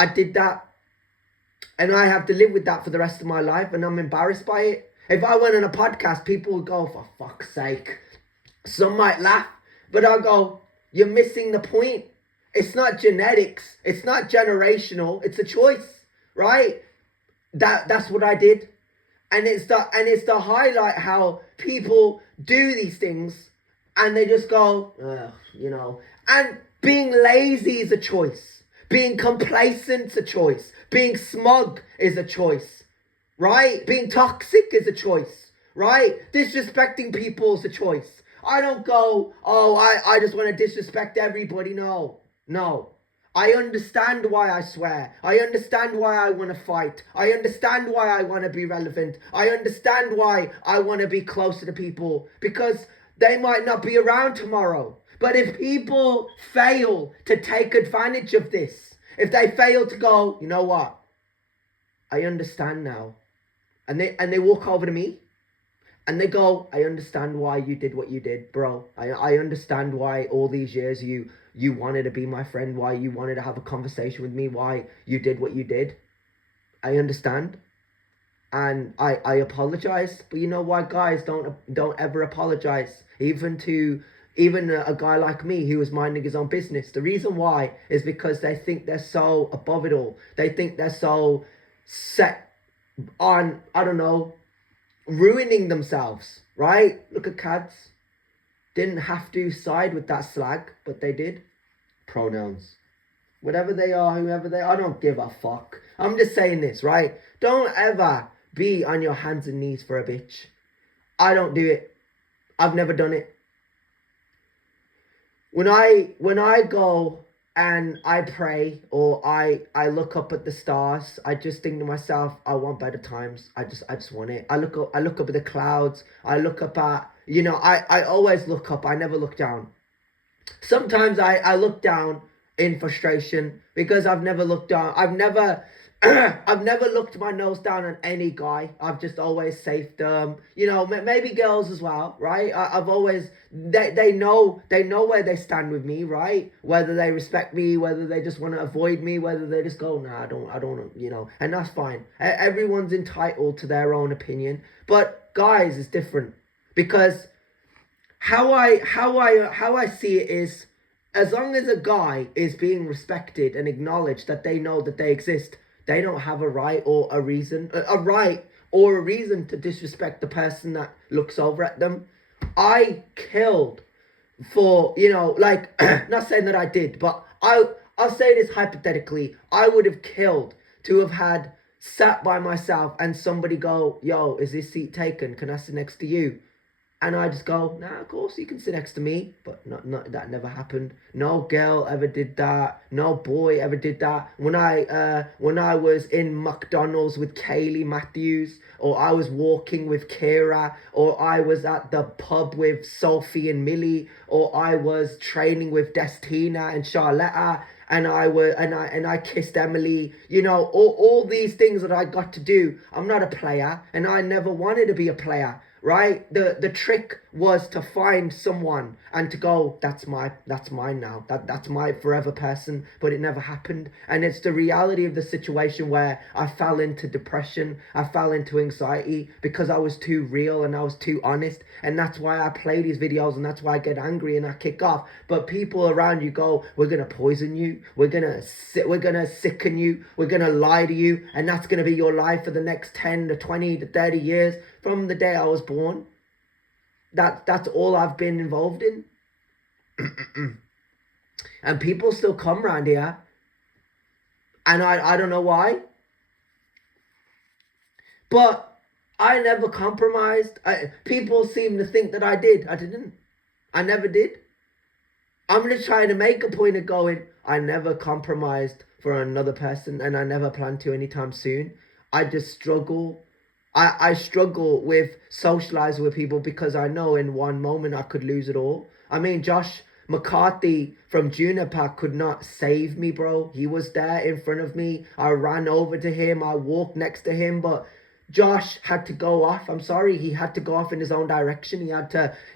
I did that. And I have to live with that for the rest of my life, and I'm embarrassed by it. If I went on a podcast, people would go, for fuck's sake. Some might laugh, but I'll go, you're missing the point. It's not genetics. It's not generational. It's a choice, right? That's what I did. And it's the highlight how people do these things and they just go, and being lazy is a choice. Being complacent is a choice. Being smug is a choice, right? Being toxic is a choice, right? Disrespecting people is a choice. I don't go, I just want to disrespect everybody. No. I understand why I swear. I understand why I want to fight. I understand why I want to be relevant. I understand why I want to be closer to people, because they might not be around tomorrow. But if people fail to take advantage of this, if they fail to go, you know what? I understand now. And they walk over to me and they go, I understand why you did what you did, bro. I understand why all these years you wanted to be my friend, why you wanted to have a conversation with me, why you did what you did. I understand. And I apologize. But you know what, guys? Don't ever apologize. Even a guy like me who was minding his own business. The reason why is because they think they're so above it all. They think they're so set on, I don't know, ruining themselves, right? Look at Cads. Didn't have to side with that slag, but they did. Pronouns. Whatever they are, whoever they are, I don't give a fuck. I'm just saying this, right? Don't ever be on your hands and knees for a bitch. I don't do it. I've never done it. When I go and I pray or I look up at the stars, I just think to myself, I want better times. I just want it. I look up at the clouds. I look up at, I always look up. I never look down. Sometimes I look down in frustration because I've never looked down. I've never looked my nose down on any guy. I've just always saved them. Maybe girls as well, right? I've always, they know where they stand with me, right? Whether they respect me, whether they just want to avoid me, whether they just go, nah, I don't, and that's fine. Everyone's entitled to their own opinion, but guys, it's different because how I see it is, as long as a guy is being respected and acknowledged that they know that they exist, they don't have a right or a reason to disrespect the person that looks over at them. I killed for, not saying that I did, but I'll say this hypothetically. I would have killed to have had sat by myself and somebody go, yo, is this seat taken? Can I sit next to you? And I just go, nah, of course you can sit next to me. But not that never happened. No girl ever did that. No boy ever did that. When I was in McDonald's with Kaylee Matthews, or I was walking with Kira, or I was at the pub with Sophie and Millie, or I was training with Destina and Charlotta, and I kissed Emily, all these things that I got to do. I'm not a player, and I never wanted to be a player. Right? The trick was to find someone and to go, that's mine now. That's my forever person, but it never happened. And it's the reality of the situation where I fell into depression, I fell into anxiety because I was too real and I was too honest. And that's why I play these videos and that's why I get angry and I kick off. But people around you go, we're gonna poison you, we're gonna sicken you, we're gonna lie to you, and that's gonna be your life for the next 10 to 20 to 30 years. From the day I was born, that's all I've been involved in. And people still come around here, and I don't know why. But I never compromised. People seem to think that I did. I didn't. I never did. I'm just trying to make a point of going, I never compromised for another person, and I never plan to anytime soon. I just struggle. I struggle with socializing with people because I know in one moment I could lose it all. I mean, Josh McCarthy from Juniper could not save me, bro. He was there in front of me. I ran over to him. I walked next to him, but Josh had to go off. I'm sorry. He had to go off in his own direction.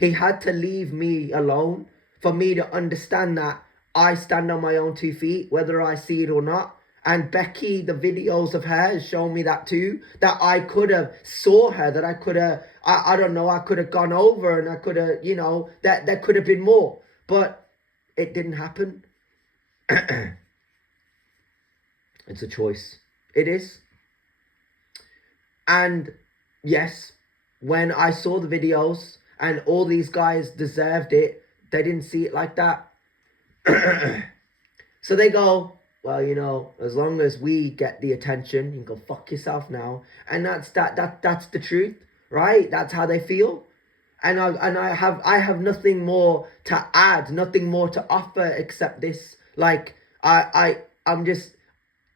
He had to leave me alone for me to understand that I stand on my own 2 feet, whether I see it or not. And Becky, the videos of her has shown me that too, that I could have saw her, that I could have, I don't know, I could have gone over and I could have, you know, that there could have been more, but it didn't happen. It's a choice. It is. And yes, when I saw the videos and all these guys deserved it, they didn't see it like that. So they go, well, you know, as long as we get the attention, you can go fuck yourself now. And that's the truth, right? That's how they feel. And I have nothing more to add, nothing more to offer except this. Like I'm just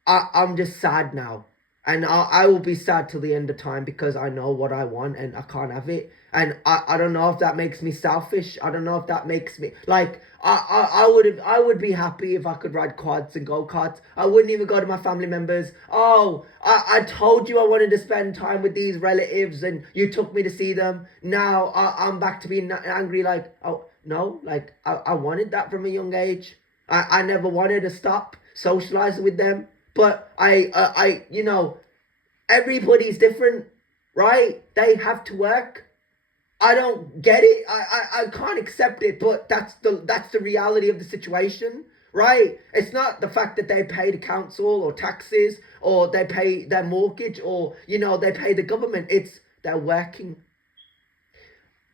sad now. And I will be sad till the end of time because I know what I want and I can't have it. And I don't know if that makes me selfish. I don't know if that makes me like I would be happy if I could ride quads and go-karts. I wouldn't even go to my family members. Oh, I told you I wanted to spend time with these relatives and you took me to see them. Now I'm back to being angry like, oh no, like I wanted that from a young age. I never wanted to stop socializing with them. But you know, everybody's different, right? They have to work. I don't get it. I can't accept it, but that's the reality of the situation, right? It's not the fact that they pay the council or taxes or they pay their mortgage or, you know, they pay the government. It's they're working.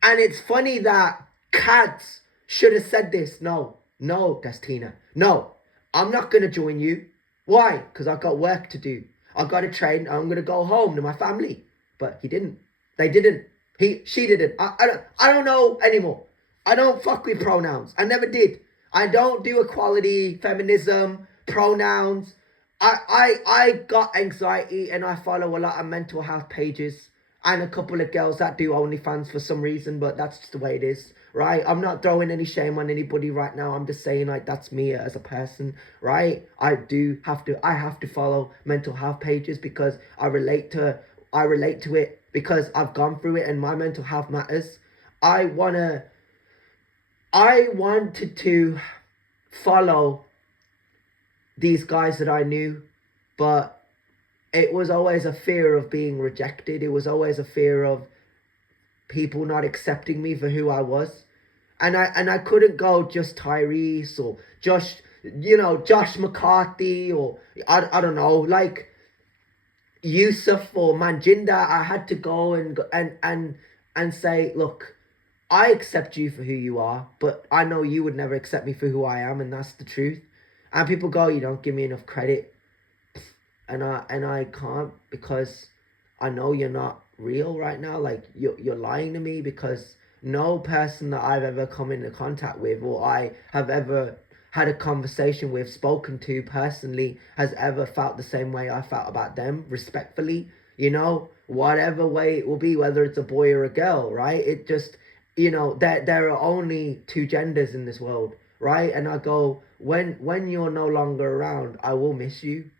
And it's funny that Cads should have said this. No, Destina. No, I'm not going to join you. Why? Because I've got work to do. I've got to train. I'm going to go home to my family. But he didn't. They didn't. She didn't. I don't know anymore. I don't fuck with pronouns. I never did. I don't do equality, feminism, pronouns. I got anxiety and I follow a lot of mental health pages and a couple of girls that do OnlyFans for some reason, but that's just the way it is, right? I'm not throwing any shame on anybody right now. I'm just saying like that's me as a person, right? I have to follow mental health pages because I relate to it because I've gone through it and my mental health matters. I wanted to follow these guys that I knew, but it was always a fear of being rejected. It was always a fear of people not accepting me for who I was. And I couldn't go just Tyrese or Josh McCarthy or I don't know, like Yusuf or Manjinda. I had to go and say, look, I accept you for who you are, but I know you would never accept me for who I am, and that's the truth. And people go, you don't give me enough credit. And I can't because I know you're not real right now. Like you're lying to me because no person that I've ever come into contact with or I have ever had a conversation with, spoken to personally, has ever felt the same way I felt about them, respectfully, you know, whatever way it will be, whether it's a boy or a girl, right? It just, you know, there are only two genders in this world, right? And I go, when you're no longer around, I will miss you.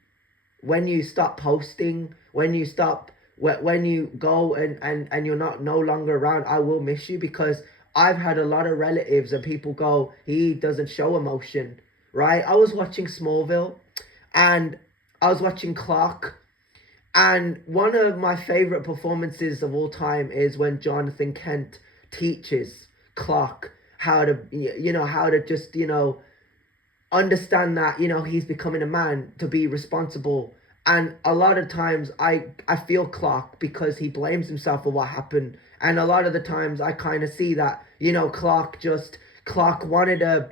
When you stop posting, when you go and you're no longer around, I will miss you because I've had a lot of relatives and people go, he doesn't show emotion, right? I was watching Smallville and I was watching Clark, and one of my favorite performances of all time is when Jonathan Kent teaches Clark how to just, understand that, he's becoming a man to be responsible. And a lot of times I feel Clark because he blames himself for what happened. And a lot of the times I kind of see that, Clark wanted to,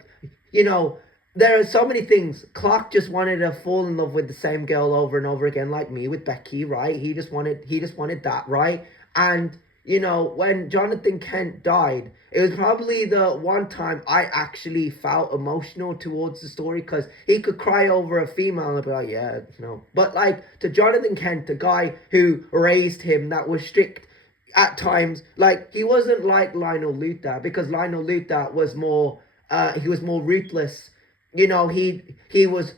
there are so many things. Clark just wanted to fall in love with the same girl over and over again, like me with Becky, right? He just wanted that, right? And when Jonathan Kent died, it was probably the one time I actually felt emotional towards the story, because he could cry over a female and be like, yeah, But like to Jonathan Kent, the guy who raised him, that was strict at times, like he wasn't like Lionel Luthor, because Lionel Luthor was more, he was more ruthless. He was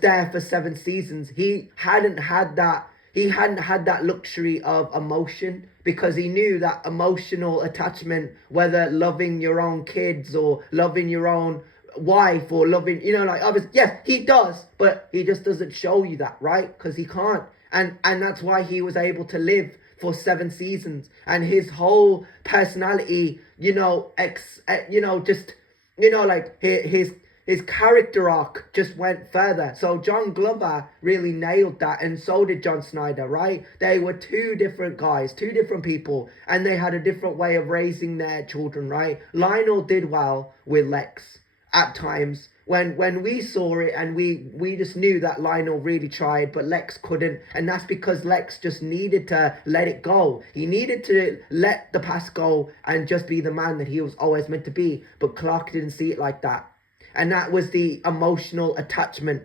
there for 7 seasons. He hadn't had that luxury of emotion, because he knew that emotional attachment, whether loving your own kids or loving your own wife or loving, like others. Yes, he does, but he just doesn't show you that, right? Because he can't. And that's why he was able to live for 7 seasons, and his whole personality, just, like his character arc just went further. So John Glover really nailed that, and so did John Snyder, right? They were two different guys, two different people, and they had a different way of raising their children, right? Lionel did well with Lex at times. When we saw it, and we just knew that Lionel really tried, but Lex couldn't, and that's because Lex just needed to let it go. He needed to let the past go and just be the man that he was always meant to be, but Clark didn't see it like that. And that was the emotional attachment.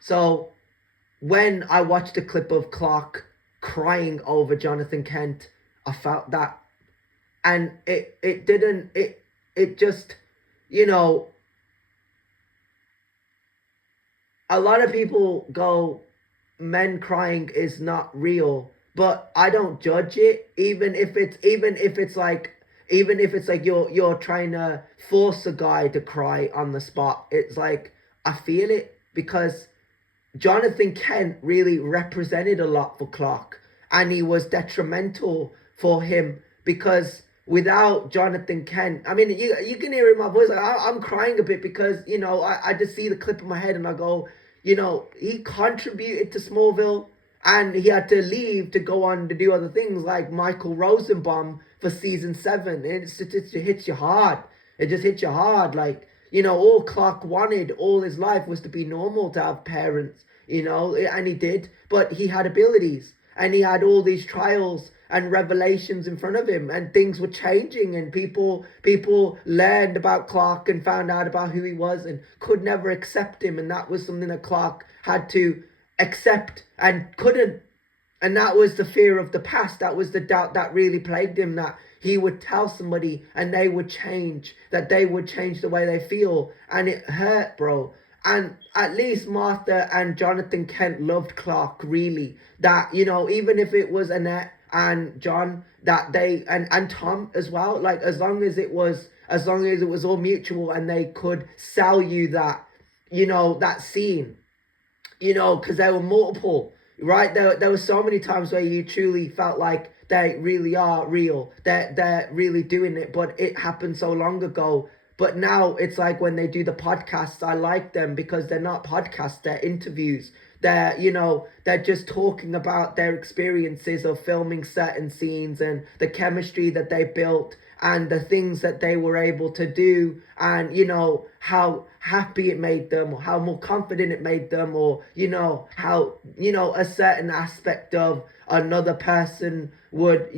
So when I watched the clip of Clark crying over Jonathan Kent, I felt that. And it just, a lot of people go, men crying is not real, but I don't judge it, even if it's like you're trying to force a guy to cry on the spot. It's like, I feel it, because Jonathan Kent really represented a lot for Clark, and he was detrimental for him, because without Jonathan Kent, I mean, you can hear in my voice, like, I'm crying a bit, because, I just see the clip in my head and I go, he contributed to Smallville, and he had to leave to go on to do other things like Michael Rosenbaum for season 7. It hits you hard. It just hits you hard. Like, all Clark wanted all his life was to be normal, to have parents, and he did. But he had abilities, and he had all these trials and revelations in front of him, and things were changing, and people learned about Clark and found out about who he was and could never accept him. And that was something that Clark had to accept and couldn't. And that was the fear of the past. That was the doubt that really plagued him, that he would tell somebody and they would change, that they would change the way they feel. And it hurt, bro. And at least Martha and Jonathan Kent loved Clark, really. That, even if it was Annette and John, that they, and Tom as well, like, as long as it was all mutual, and they could sell you that, that scene, because there were multiple, right? There were so many times where you truly felt like they really are real, they're really doing it, but it happened so long ago. But now it's like, when they do the podcasts, I like them because they're not podcasts, they're interviews. They're, they're just talking about their experiences of filming certain scenes, and the chemistry that they built, and the things that they were able to do, and, how happy it made them, or how more confident it made them, or, how, a certain aspect of another person would,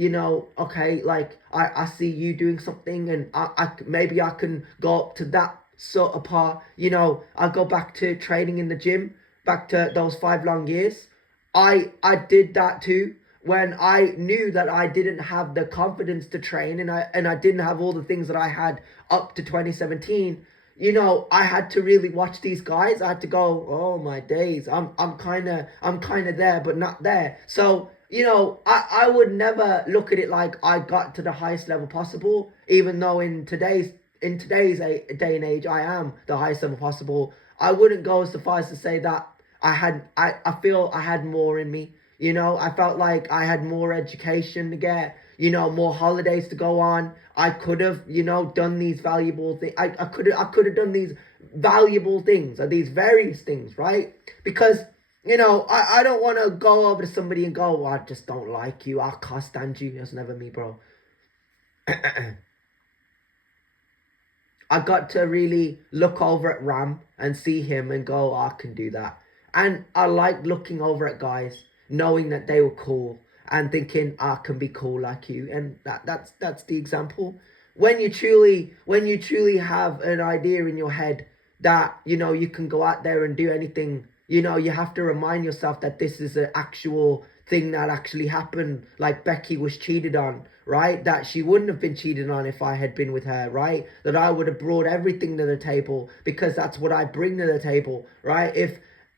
okay, like, I see you doing something, and maybe I can go up to that sort of par. I go back to training in the gym, back to those 5 long years. I did that too, when I knew that I didn't have the confidence to train, and I didn't have all the things that I had up to 2017. I had to really watch these guys. I had to go, oh my days, I'm kind of there, but not there. So, I would never look at it like I got to the highest level possible, even though in today's day and age, I am the highest level possible. I wouldn't go as far as to say that I feel I had more in me. I felt like I had more education to get, more holidays to go on. I could have, done these valuable things. I could have done these valuable things, or these various things, right? Because, I don't want to go over to somebody and go, I just don't like you, I can't stand you. That's never me, bro. I got to really look over at Ram and see him and go, I can do that. And I like looking over at guys, knowing that they were cool, and thinking, I can be cool like you. And that's the example. When you truly have an idea in your head that, you can go out there and do anything, you have to remind yourself that this is an actual thing that actually happened. Like, Becky was cheated on, right? That she wouldn't have been cheated on if I had been with her, right? That I would have brought everything to the table, because that's what I bring to the table, right?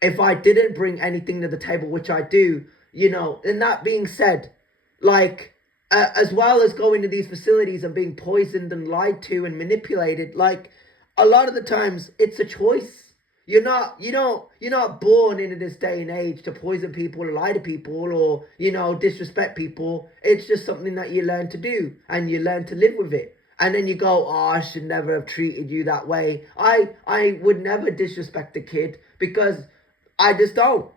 If I didn't bring anything to the table, which I do, and that being said, like, as well as going to these facilities and being poisoned and lied to and manipulated. Like, a lot of the times it's a choice. You're not born into this day and age to poison people or lie to people or, disrespect people. It's just something that you learn to do and you learn to live with it. And then you go, oh, I should never have treated you that way. I would never disrespect a kid because I just don't.